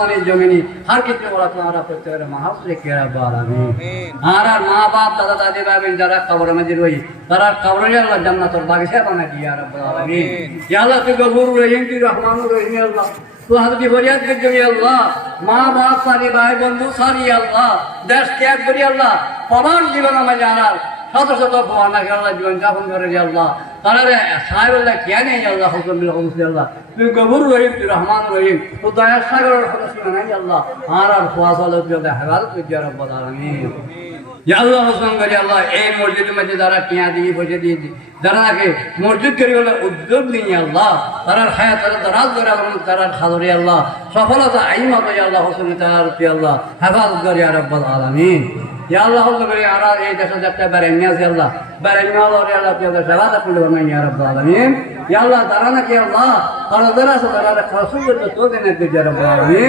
আসমানি জমিনি हर কিছু বলা তোমারা প্রত্যেকের মাহফিলে কে রব্বুল আলামিন আর মা বাপ দাদা দাদি ভাই বোন যারা কবরে মধ্যে রই তারা কবরে আল্লাহ জান্নাতুল বাগিচা বানাই দিয়া রব্বুল আলামিন ইয়া আল্লাহ তুই গফুর রহিম তুই রহমানুর রহিম আল্লাহ तो हजरत फरियाद कर जमी अल्लाह माँ बाप सारी भाई बंधु सारी अल्लाह देश त्याग करी अल्लाह पवार जीवन में जाना शत शत भवाना के अल्लाह जीवन जापन करे अल्लाह तारे साहिब अल्लाह क्या नहीं अल्लाह हुक्म बिल हुक्म अल्लाह तू गफूर रहीम तू रहमान रहीम तू दया सागर और खुदा नहीं अल्लाह हार और ख्वास वाला तू दे हवाल तू या रब्बुल आलमीन या अल्लाह हुक्म करे अल्लाह ए मस्जिद में जरा किया दी बजे दी जरा के मस्जिद करी वाला उद्योग नहीं अल्लाह तारा हयात तारा दराज करे अल्लाह तारा खादरी अल्लाह सफलता आईमा तो या अल्लाह हुक्म तार पे अल्लाह हवाल करे या रब्बुल आलमीन या अल्लाह हुक्म करे आरा ए जैसा जब बरेमिया से अल्लाह बरेमिया और या अल्लाह पे सवाल कुल में या रब्बुल आलमीन या अल्लाह तारा ने के अल्लाह तारा दरा से तारा खसूल तो देने के या रब्बुल आलमीन